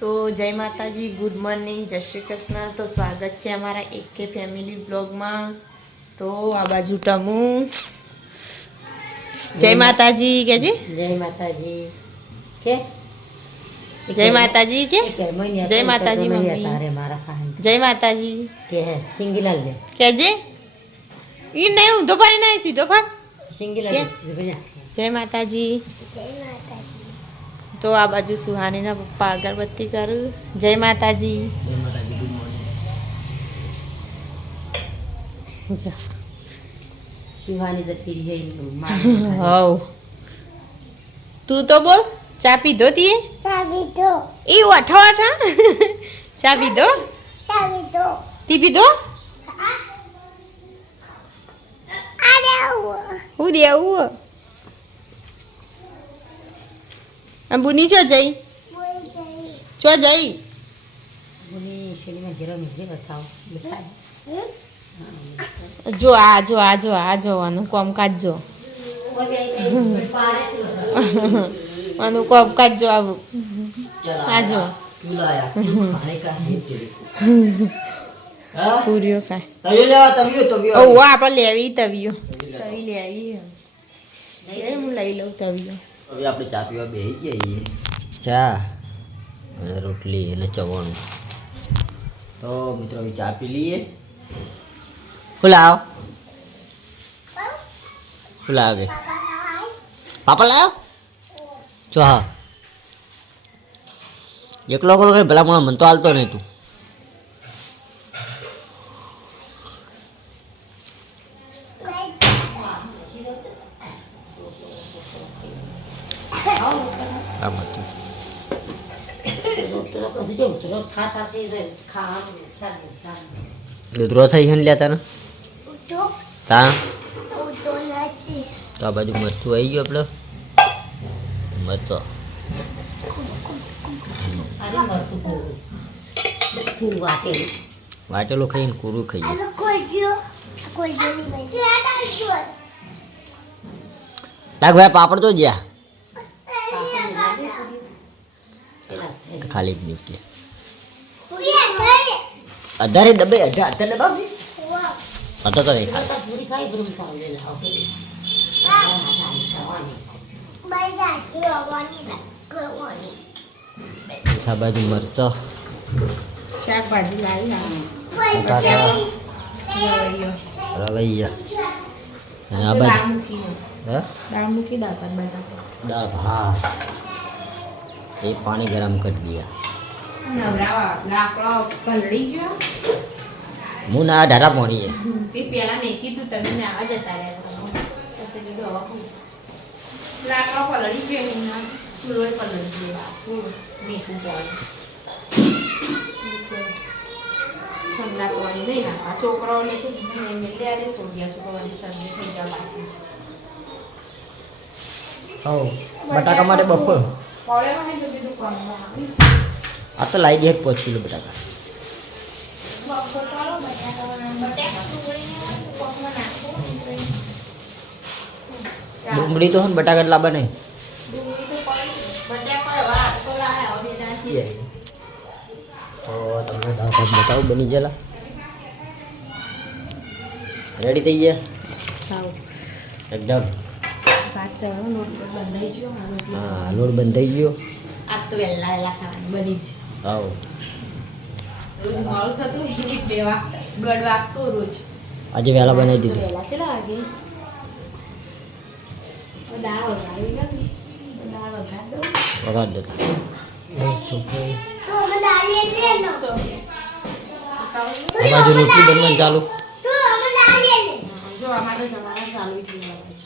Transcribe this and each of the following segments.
તો જય માતાજી, ગુડ મોર્નિંગ, જય શ્રી કૃષ્ણ। તો સ્વાગત છે અમારા AK ફેમિલી બ્લોગમાં। તો આ બાજુ ટમુ જય માતાજી કેજી, જય માતાજી કે જય માતાજી કે જય માતાજી મમ્મી, તારે મારા ખાન જય માતાજી કે હે સિંગીલાલ દે કેજી ઈ નહીં હું દોપારી નહીં સીધો ફાર સિંગીલાલ જય માતાજી। તો આ બાજુ સુહાનીના પપ્પા અગરબત્તી કરું। જય માતાજી। સુહાની જતી રહી હવ તું તો બોલ, ચા પીધો તીએ? ચા પીધો, એ વાઠા વાઠા ચા પીધો, ચા પીધો, તી પીધો અરે આવું હું દે આવું અંબુની ચો જઈ બોલ જઈ ચો જઈ બોલી શેલીમાં જરા મિજે બતાવ બતાય જો આ જો આ જો આ જો આનું કામકાજ જો આનું કામકાજ જો આવું આ જો પૂરીઓ ખાય ઓ આપણે લેવી તવીઓ તવી લેવી હું લઈ લઉં તવીઓ। હવે આપણે ચા પીવા બેસી જઈએ। ચા અને રોટલી અને ચવાણું। તો મિત્રો હવે ચા પી લઈએ। ફુલાવ ફુલાવ પાપા લાવ જો હા એકલો એકલો કઈ ભલા મને તો હાલતો નહીં તું। દૂધરો થઈ હન લ્યા તને ઉઠો તા ઉઠો નથી તો આ બાજુ મરચું આવી ગયું આપણે મરચો અરે મરતું ફૂલ વાટે વાટેલો ખાઈને કૂરું ખાઈએ। આ કોજો ભાઈ કેટા જો લાગ ભાઈ પાપડ તો જ્યાં ખાલી જ નીકળે પૂરી નહીં અધારે દબે અધા ડબ્બા અધા તો નહીં ખાય પૂરી ખાઈ ભરૂમ ખાવ લે લાવ ભાઈ જાતી આવવાની ના કરવાની આ બાજુ મરચો શાકભાજી લાવી હા બટાકા રવૈયા અને આ બાજુ હે દાળ મૂકી દાળ બટાકા દાળ ભાત એ પાણી ગરમ કરી દિયા નવરાવા લાકડો પલળી ગયો હું ના ઢારા પાણી છે તે પેલા મેં કીધું તમે ને આવા જતા રહ્યા પછી કીધું હવે લાકડો પલળી ગયો એના ચૂલોય પલળી ગયો મીઠું પાણી ઠંડા પાણી નહીં નાખવા છોકરાઓને તો મેળ્યા દે થોડી ગયા છોકરાઓની શરદી થઈ જાય પાછી હો બટાકા માટે બપોર પડે તો બીજું કામ આ તો લાવી દે 5 કિલો બટાકા બપોર કરો બટાકા ટુકડીને પકમાં નાખો ડુંગળી તો હન બટાકા એટલા બને ડુંગળી તો પડી બટાકા વાત તો લાયા હવે નાખી તો તમને દાળ ભાત બતાવું બની ગયેલા રેડી થઈ ગયા સાવ એકદમ સાચા લોટ બંધાઈ ગયો હા લોટ બંધાઈ ગયો આજ તો વહેલા વહેલા ખાવાનું બની આવ રોજ મોડું થતું એક બે વાગ ગઢ વાગતો રોજ આજે વહેલા બનાવી દીધું વહેલા ચલા વાગે દાળ વઘારી ગઈ દાળ વઘાર દઉં વગાડ દે છોકરી તો અમે ડાલે લે લો તો આ બાજુ રોટલી બનવાનું ચાલુ તો અમે ડાલે લે જો આમાં તો જમાના ચાલુ થઈ ગયા છે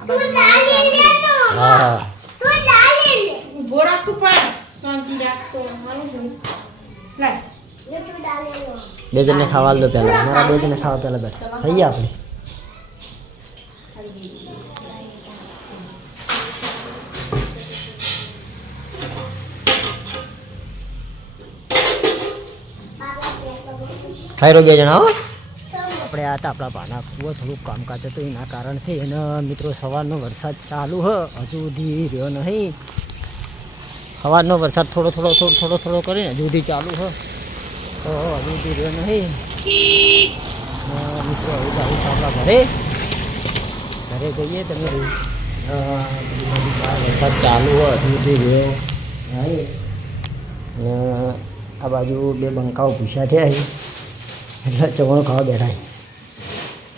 આ તું બધું ડાલે લે તો હા તું ડાલે લે ઉભો રાખતું પણ શાંતિ રાખતો મારું શું લાય લે તું ડાલે લો બે જણને ખાવા દો પહેલા અમારા બે જણને ખાવા પહેલા બેઠા થઈ ગયા આપણે ખાઈ રહ્યો બે જણા હો આપણે આ હતા આપણા ભાના કુવો થોડુંક કામકાજ હતું એના કારણથી અને મિત્રો સવારનો વરસાદ ચાલુ હ હજુ સુધી રહ્યો નહીં સવારનો વરસાદ થોડો કરીને હજુ સુધી ચાલુ છે તો હજુ સુધી રહ્યો નહીં. મિત્રો હવે જાઉં છું આપણા ઘરે જઈએ. તમે વરસાદ ચાલુ હોય હજુ સુધી રહ્યો નહીં. અને આ બાજુ બે બંકાઓ પૂછ્યા થયા છે એટલે ચવાણું ખાવા બેઠા છે.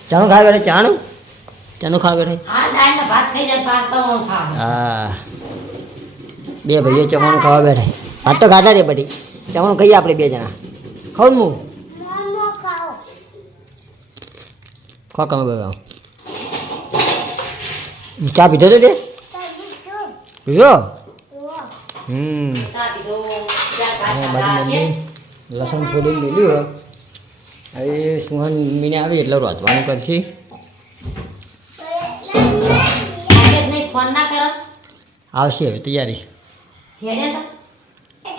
ચાણું ખાવા બેઠા ચાનું ખાવા બેઠા. આ દાળના ભાત ખાઈ જાય ભાત તો હું ખાવ. હા બે ભાઈઓ ચવાણું ખાવા બેઠા. ભાત તો ખાધા રે બધી ચવાણું ખાઈએ આપણે બે જણા. ખાવ હું મોમો ખાઓ. ખો કમે બગાવ. ચા પીધો તો તે તરબૂચ તો. પીધો. વાહ. ચા પીધો, ચાર ભાત અને ખાધા. બાજુ મમ્મી લસણ ફોડીને મેલ્યું હોય. હવે સુહાન મમ્મીને આવી એટલે રોધવાનું કરશે. આજે નહીં ફોન ના કરો. આવશે હવે તૈયારી. હેડે તો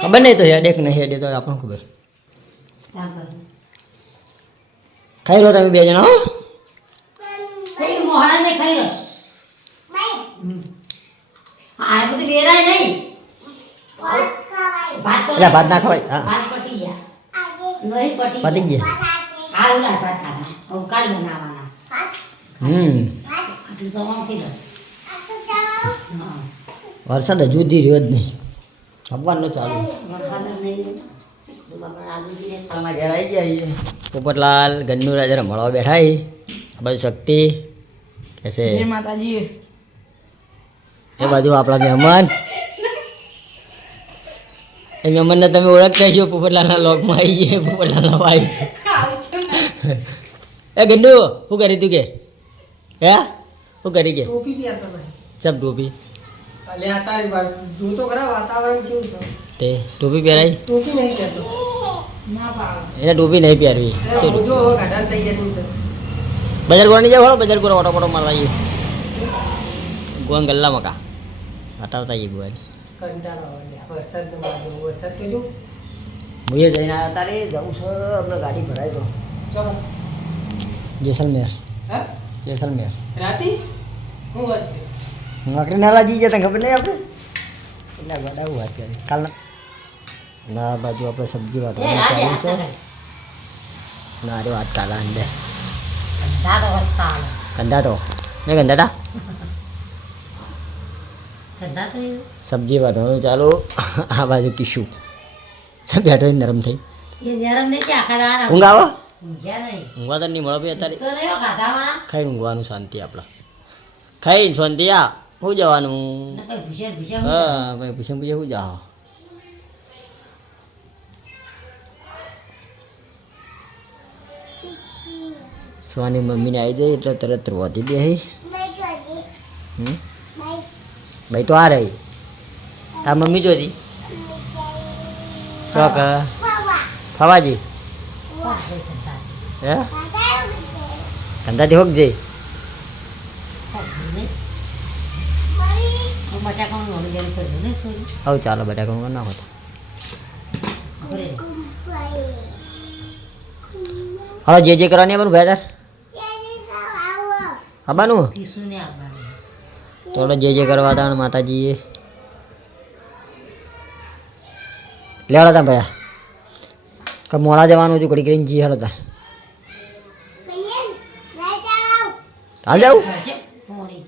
ખબર નહીં તો હેડે કે નહીં હેડે તો આપણને ખબર. કામ કરો. ખાઈ લો તમે બે જણા હો. કઈ મોહણા ને ખાઈ લો. આ બધું વેરાય નહીં. ભાત ખાવાય. ભાત તો એટલે ભાત ના ખવાય. હા ભાત પટી ગયા. આજે નહીં પટી પતી ગયા. ભાત આજે. હારું ના ભાત ખાધા. હવે કાલ બનાવવાના. ભાત. ભાત. આટલું જમવાનું થઈ ગયું. આ તો જાઓ. હા. વરસાદ હજુ સુધી રહ્યો જ નહીં. ખબરનો ચાલુ. વરસાદ જ નહીં. બાપા રાજુજીને આમાં ઘેર આવી ગયા છીએ. પોપટલાલ ગન્નુ રાજા મળવા બેઠા છે. આ બાજુ શક્તિ કે છે જય માતાજી. એ બાજુ આપણા મહેમાન. એ મહેમાનને તમે ઓળખતા છો પોપટલાલના લોગમાં આવી છે. પોપટલાલના વાઈફ. એ ગન્નુ શું કરી તું કે હે શું કરી કે ટોપી પહેરતો ભાઈ. સબ ટોપી અલ્યા તારી વાત જોતો ખરા વાતાવરણ કેવું છે. તે ટોપી પહેરાઈ ટોપી નહીં પહેરતો. ના પાડો. એને ટોપી નહીં પહેરવી. અરે હું જો હવે ગાડાને તૈયારી છે. બજાર ગોળ નહીં જાવ બજાર ગોળ ઓટો મારવા આવીએ ગોન ગલ્લા મકા હટાવતા આવીએ ગોવાની કંટાળો આવે લ્યા. વરસાદનો વાંધો. વરસાદ તો જો. હું એ જઈને આવ્યા તારે જવું છે આપણે ગાડી ભરાય તો ચલો. જેસલમેર હા જેસલમેર રાતી હું વાત છે. નોકરી ના લાગી ગયા તને ખબર નહીં આપણે એટલે ગાડા એવું વાત કરી કાલ ના બાજુ આપણે સબ્જી એ વાટવાનું રાજે ચાલુ છે હાથ ના અરે વાત કાલા અંદર દાદો વસાલ. કંધા તો નહીં કંધા તા ધંધા તો એ સબ્જી વાટવાનું ચાલુ આ બાજુ કિસ્સું સબ બેઠો નરમ થઈ નરમ નહીં કે આખા દાડા ઊંઘ આવો ઊંઘ્યા નહીં. ઊંઘવા તો નહીં મળો ભાઈ અત્યારે તો નહીં હો ખાધાવાળા. ખાઈને ઊંઘવાનું શાંતિ આપણા ખાઈને શાંતિ આ શું જવાનું તો કઈ ભૂસે હા ભાઈ પૂછે શું જાઓ સોની મમ્મીને આવી જાય એટલે તરત વધી દે નહીં જોઈએ. હમ નહીં. ભાઈ તો આ રહી તાર મમ્મી જોતી શોખ વાવા. ખવાજી હે વાતાવરણ છે. ધંધાથી હોક જઈ મારી બટાકાનું વળી જેમ કર્યું ને સોરી. આવું ચાલો બટાકા ના હોતા ઘરે કુંપાઈ. હાલો જે કરવાની આપણું ભાઈ તાર ક્યારે આવો. આવવાનું પીસું ને આવવાનું. થોડો જે કરવા હતા માતાજીએ લેવડા તા ભાઈ કે મોડા જવાનું હતું ઘડી કરીને જી હળતા કહીએ ને. રાત આવો. હાલ જાઉં હશે પોણી.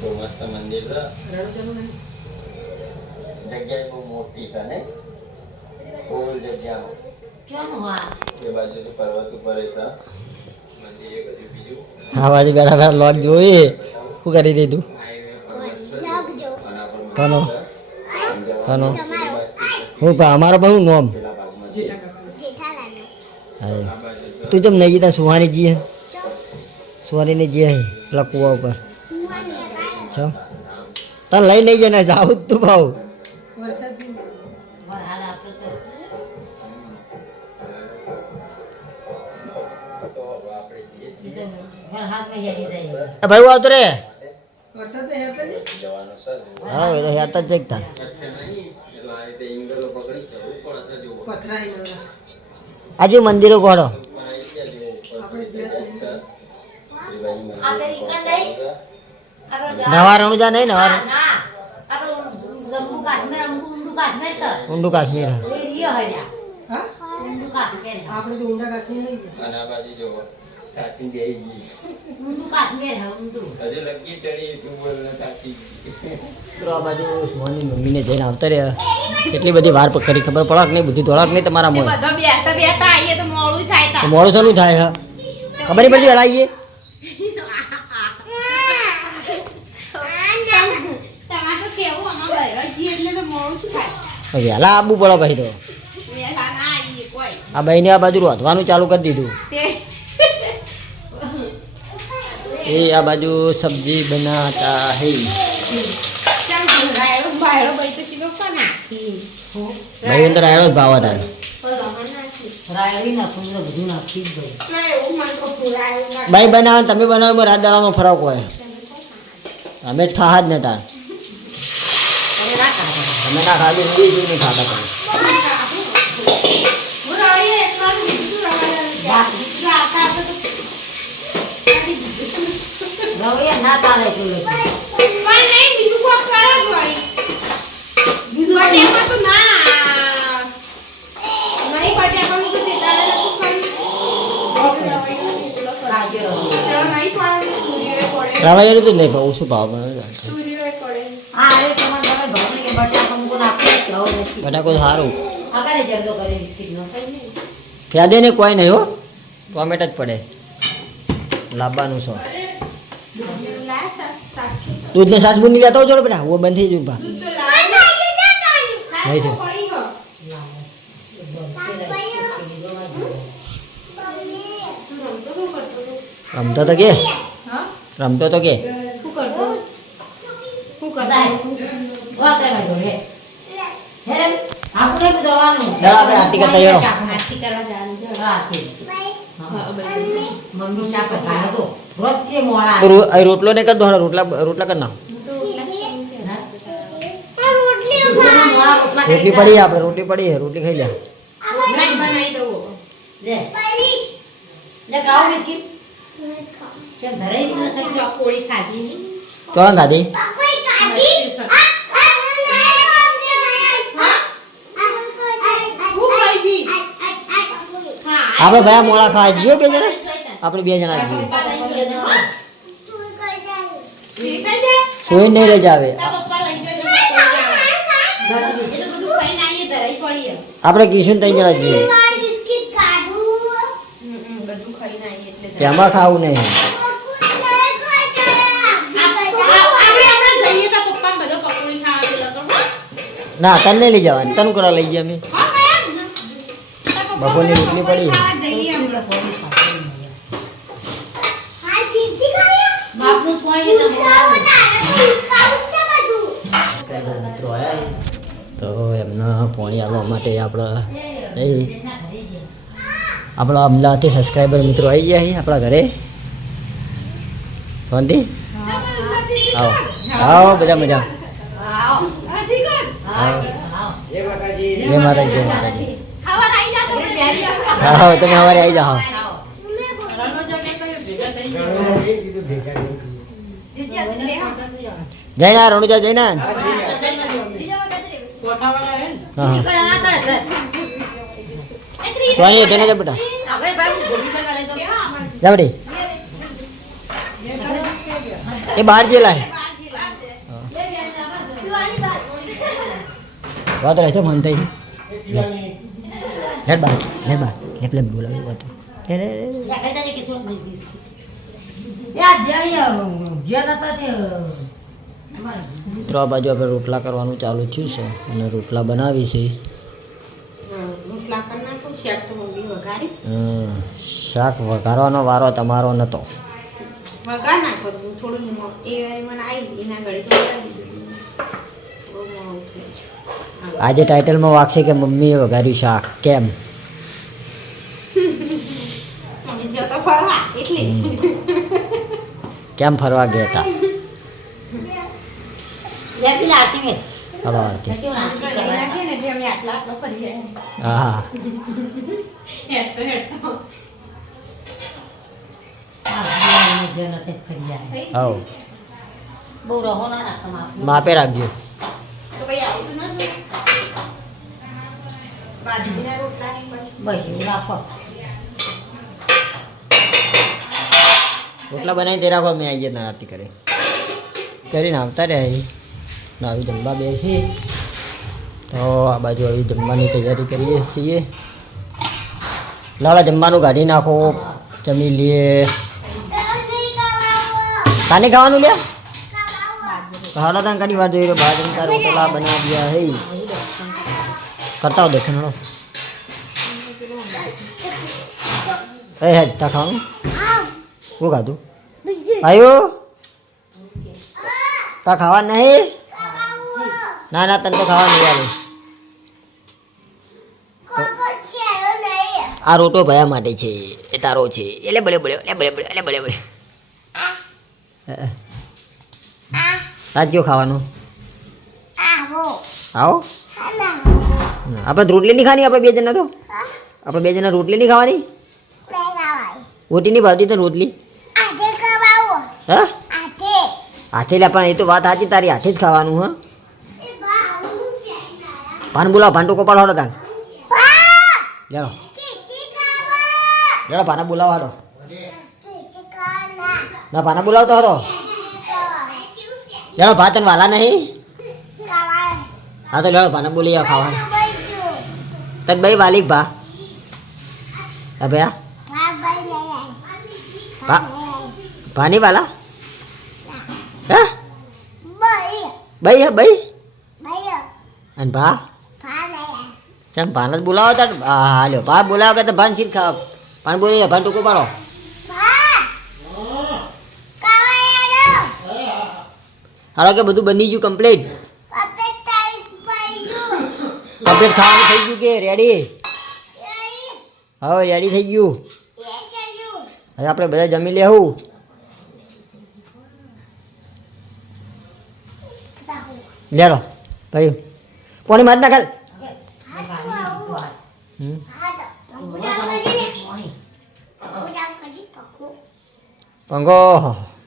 બહુ મસ્ત મંદિર છે જગ્યા બહુ મોટી છે ને ફૂલ જગ્યામાં ક્યાંનું હા એ બાજુ તો પર્વત ઉપર છે મંદિર એ બધું બીજું હા બાજુ બેઠા બેઠા લોક જોઈ શું કરી દીધું લાગજો. કનો કનો તમારો. હું અમારો પણ હું નોમ જેઠાલાલનો. હા તું જેમ નહીં જતા સુહાની જી સુહાનીને જી હે પેલા કુવા ઉપર છો તાર લઈ નહીં જાય ને જાવું જ તું ભાવ વરસાદ વરસાદ આવતો તો વરસાદમાં હેડી જાય. ભાઈ આવતો રે વરસાદ ને હેરતા જ. હા એ તો હેરતા જ જગતા પથરાઈ ગયો. આજુ મંદિરો ગોળો આપણે ત્યાં આ તે ઈકણ નહીં. આપણે નવા રણુજા નહીં નવા ના આપણે જમ્મુ કાશ્મીર કાશ્મીર તો ઊંડું કાશ્મીર એ રિયો હર્યા હા ઊંડું કાશ્મીર આપણે તો ઊંડા કાશ્મીર નહીં ગયા. અને આ બાજુ જો ચાચી બેહી ગઈ. ઊંડું કાશ્મીર હે ઊંડું હજુ લગી ચડી તું બોલ ને ચાચી ગઈ. મિત્રો આ બાજુ સુહાની મમ્મીને જઈને આવતા રહ્યા કેટલી બધી વાર કરી ખબર પડે કે નહીં બુદ્ધિ ધોળાક નહીં તમારા તે મોં બધા બેતા આવીએ તો મોડું થાય તો તા મોડું ચાલુ થાય હા ખબર નહીં પડતી વહેલા આવીએ તમારે તો કેવું આમાં બહેરો જી એટલે તો મોડું શું થાય તો વહેલા આવવું પડે ભાઈ તો વહેલા ના આવીએ કોઈ આ ભાઈને આ બાજુ રોધવાનું ચાલુ કરી દીધું તે એ આ બાજુ સબ્જી બનાતા હે ચાલ રાયડો બાયડો બઈ તો ચીલો કો નાખી ભાઈ અંદર આવ્યો જ ભાવ હતા પર રમણ નાખી રાયડી નાખું તો બધું નાખી જ ગયું ના એવું મન તો પુરાયું ના ભાઈ બનાવે તમે બનાવો રાત દાડાનો ફરક હોય અમે જ ખાવા જ નતા અરે ના કાઢો તમે ના ખાધું બીજું નહીં ખાતા તમે હું રાઈએ એકવાર બીજું રાવાના આતા તો રવૈયા ના ચાલે ચૂલે પણ નહીં બીજું કોક કરો જ વળી બટેમાં તો ના નહીં બટેમાં તો દેતા તું કાજે રહો ચલો નહીં પડે સૂર્ય પડે રવાયેલું તો જ નહીં ભાવ શું ભાવ બનાવે સૂર્ય પડે હા અરે તમારે તમે ભગવાન કે બટાકા મુકો નાખી રહો નથી બટાકો સારું આકારે જરદો કરે બિસ્કિટ નો ફ્યાદે ને કોઈ નહીં હો ટોમેટ જ પડે લાવવાનું છો લા સાચું દૂધ ને સાસ બુંદી લેતા આવજો ને બેટા वो બંધ થઈ ગયું બા દૂધ તો લાવ નહીં છે. પડી ગયો તું રમતો શું કરતો હતો? રમતો તો કે હા રમતો તો કે શું કરતો શું કરતો વાહ કરવા જોડે હે આપણે જવાનું ચાલો આપણે આરતી કરતા જઈએ. આરતી કરવા જવાનું છે આરતી હા ભાઈ મમ્મી ચા પકાડો તો રોજ છે મોળા તો અહીં રોટલો ને કર દો હાલો, રોટલા રોટલા કર નાખો મોળા રોટલા રોટલી પડી આપણે રોટલી પડી છે રોટલી ખાઈ લે નહીં બનાવી દઉં લે લે ખાઓ બિસ્કિટ કેમ ધરાઈ દીધા થઈ પકોડી ખાધી નહીં ચોળા ખાધી હું ખાઈ દી હા આપણે ભાઈ મોળા ખાવા જઈએ બે જણા આપણે બે જણા જઈએ સોઈ નહીં રજા આવે આપણે કીશું ત્રણ જણા જઈએ તેમાં ખાવું નહીં ના તને નહીં લઈ જવાની તને કરવા લઈ ગયા અમે બપોરની રોટલી પડી છે. બાપનું કોઈ નહીં મિત્રો આયા છે. તો એમના પોણી આવવા માટે આપણે જઈ આપણા અમદાવાદથી સબસ્ક્રાઈબર મિત્રો આવી ગયા છે આપણા ઘરે શાંતિ આવો આવો બધા મજા આવો આવો. આવો જય માતાજી જય માતાજી આવો તમે સવારે આવી જાઓ જઈને આ રણુજા જઈને કોઠાવાળા હે ને? હા તો અહીંયા તેને જ બેટા જા બેટી એ બહાર જેલા હે વાત રહે છે મન થઈ હેડ બાર લેપ લેપ બોલાવી વાત લે લે મિત્રો આ બાજુ આપણે રોટલા કરવાનું ચાલુ થયું છે અને રોટલા બનાવી છે રોટલા કરી નાખું શાક તો મમ્મી વઘારી શાક વઘારવાનો વારો તમારો નહોતો વઘાર નાખો થોડું એ વારી મને આવી એના ઘડી તો વઘારી દીધું બહુ મોડું થયું છે. આજે ટાઇટલમાં વાગશે કે મમ્મીએ વઘાર્યું શાક કેમ મમ્મી જતો ફરવા એટલે કેમ ફરવા ગયા હતા આરતી મેં હવે આરતી. ઘડી લાગે ને એટલે અમે આટલા આટલા ફરી ગયા હા હેડતો હેડતો હવ બહુ રહો ના રાખો માપ માપે રાખજો તો ભાઈ આવતું નથી બાજરીના રોટલા નહીં બને. બસ એવું રાખો. રોટલા બનાવી તે રાખો મેં આવી ગયા આરતી કરે કરીને આવતા રહ્યા અહીં ને આવી જમવા બેસી તો આ બાજુ આવી જમવાની તૈયારી કરીએ છીએ લાલા જમવાનું કાઢી નાખો જમી લઈએ કાને ખાવાનું લે હાડા તાન ઘણી વાર જોઈ રહ્યો બાજરી રોટલા બનાવી દિયા હે કરતા હો દર્શન હળો એ હેડ તા ખાવાનું શું ખાધું આવ્યો તા ખાવા નહીં ના ના તને તો ખાવા નહીં આવે આ રોટો ભયા માટે છે એ તારો છે એટલે બળે બળે એટલે બળે બળે એટલે બળે બળે રાજ્યો ખાવાનું આવો આપણે રોટલી નહીં ખાવાની આપણે બે જણા તો આપણે બે જણા રોટલી નહીં ખાવાની રોટી નહીં ભાવતી તો રોટલી હા હાથે લે પણ એ તો વાત સાચી તારી હાથે જ ખાવાનું હા પાન બોલાવો ભાન ટોકો પાડો હાડો તાન લેડો લેડો પાના બોલાવો હાડો ના પાના બોલાવો તો હાડો લેડો ભાત વાલા નહીં હા તો લેડો પાના બોલી આવો ખાવાનું તન ભાઈ વાલીક ભા હા ભૈયા ભાની વાલા હા ભાઈ હા ભાઈ અને ભા ચમ ભાન જ બોલાવો તાર હા લ્યો ભા બોલાવો કે તો ભાન શીર ખા ભાન બોલી ભાન ટૂંકો પાડો હાલો કે બધું બની ગયું કમ્પ્લીટ કમ્પ્લીટ ખાવાનું થઈ ગયું કે રેડી હવે રેડી થઈ ગયું હવે આપણે બધા જમી લેવું લેડો ભાઈ પોણી માર નાખાલ પંખો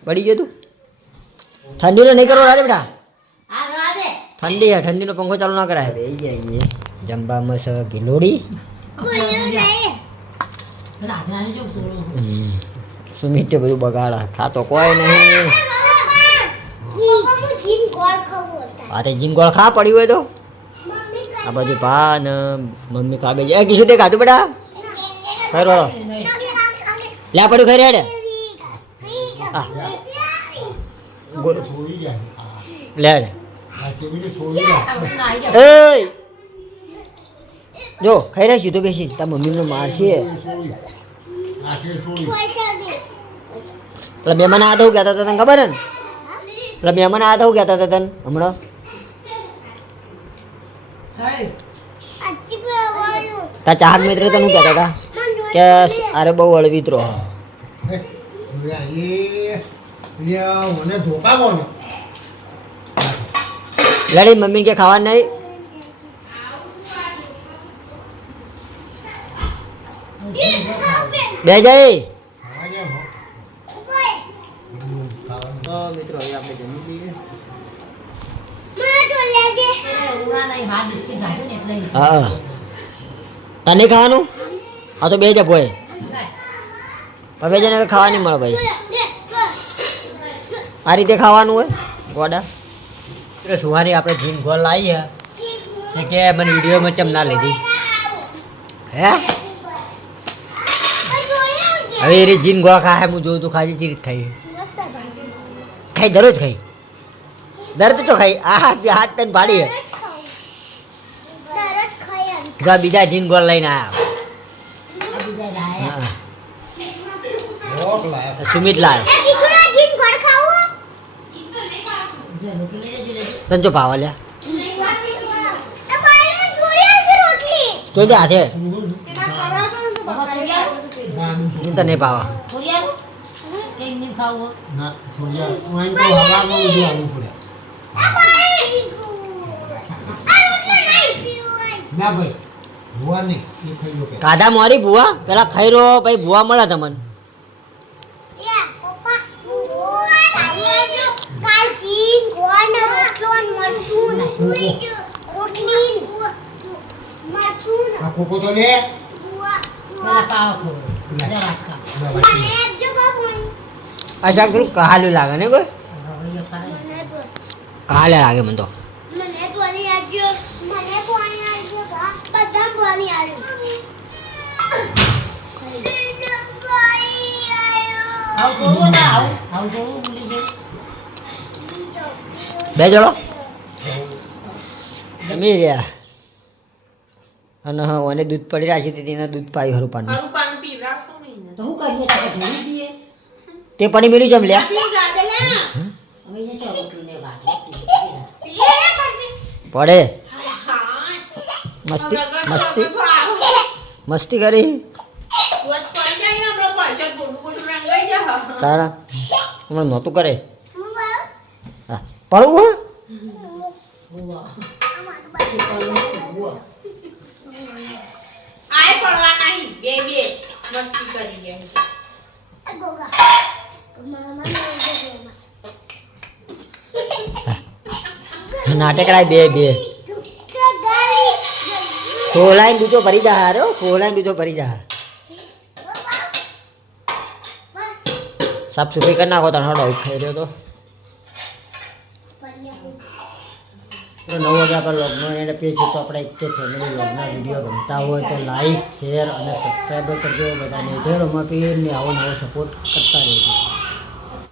પડી ગયો તું ઠંડીનો નહીં કરવો રાધે બેટા ઠંડી હે ઠંડીનો પંખો ચાલુ ના કરાય બેસી જઈએ જમવામાં છે ગિલોડી સુમિતે બધું બગાડા ખાતો કોઈ નહીં આ તો જીમ ગોળ ખા પડ્યું હોય તો આ બાજુ પા ને મમ્મી ખા બેજે એ કીધું તે ખાધું બેટા ખરો લે પડ્યું ખાઈ રે હા લે એ જો ખાઈ રહ્યા સીધો બેસી તાર મમ્મીનો માર છે પેલા મહેમાન આ તો કહેતા હતા તને ખબર હે ને પેલા મહેમાન આ તો કહેતા હતા તને હમણાં તાર ચાહક મિત્ર તને શું કહેતા હતા કે અરે બહુ અળવિત્રો લડી મમ્મી કે ખાવા નહીં બે જઈ મિત્રો હવે આપણે જમી લઈએ હા તને ખાવાનું હા તો બે જ હોય હવે જને ખાવા નહીં મળે ભાઈ આ રીતે ખાવાનું હોય ગોડા એટલે સુવાની આપણે જીમ ગોળ લાવી હે કે મને વિડીયોમાં ચમ ના લીધી હે હવે એ જીન ગોળા ખાય હું જોઉં તું ખાજી ચીરી ખાઈ ખાઈ દરરોજ ખાઈ દરરોજ તો ખાઈ આ હાથ તને પાડી હે બીજા જીન ગોળ લઈને આવ્યા સુમિત લાયો તને જો ભાવા લ્યા તો દે હાથે તને ભાવા કાધા મારી ભુવા પેલા ખાઈ રહ્યો ભાઈ ભુવા મળે તમને કાલ રોટલી ગોળ ને રોટલો ને મરચું રોટલી મરચું આ કોકો તો લે પેલા પાવ થોડો અરે વાટકા મને એક જો બાપુન આ શાક થોડું કાલું લાગે ને કોઈ રવૈયો કરે મને તો કાલે લાગે મને તો મને પાણી આજો મને પાણી આજો બધા પાણી આજો આવ થોડું ના આવ થોડું ભૂલી જાય બે જોડો જમી રહ્યા અને હા અને દૂધ પડી રાખી હતી તેને દૂધ પાયું હરું પાણી મારું પાણી પીવડાવશો નહીં ને તો શું કરીએ તો ઢોળી દઈએ તે પાણી મેળ્યું જમ લ્યા પીવડા દે લે હવે એને ચાલો ને વાટકી પડે હા મસ્તી રગડ મસ્તી રગડ આવો મસ્તી કરી વચ પડી જાય આપણો પડશે ગોડું ગોડું રંગાઈ જા તારા હમણાં નહોતું કરે હા પડવું આય પડવા નહીં બે બે મસ્તી કરી ગયા ગોગા મામા હા નાટક કરાય બે બે ખોલાઈને દૂધો ભરી જા હારો ખોલાઈને દૂધો ભરી જા સાફ સફાઈ કરી નાખો તને હડો ખાઈ રહ્યો તો 9 વાગ્યા પર લોગનો એને પેજ છે તો આપણે એક છે ફેમિલી લોગના વિડીયો ગમતા હોય તો લાઈક શેર અને સબસ્ક્રાઈબ કરજો બધાને જય રમાપીર ને આવો નવો સપોર્ટ કરતા રહેજો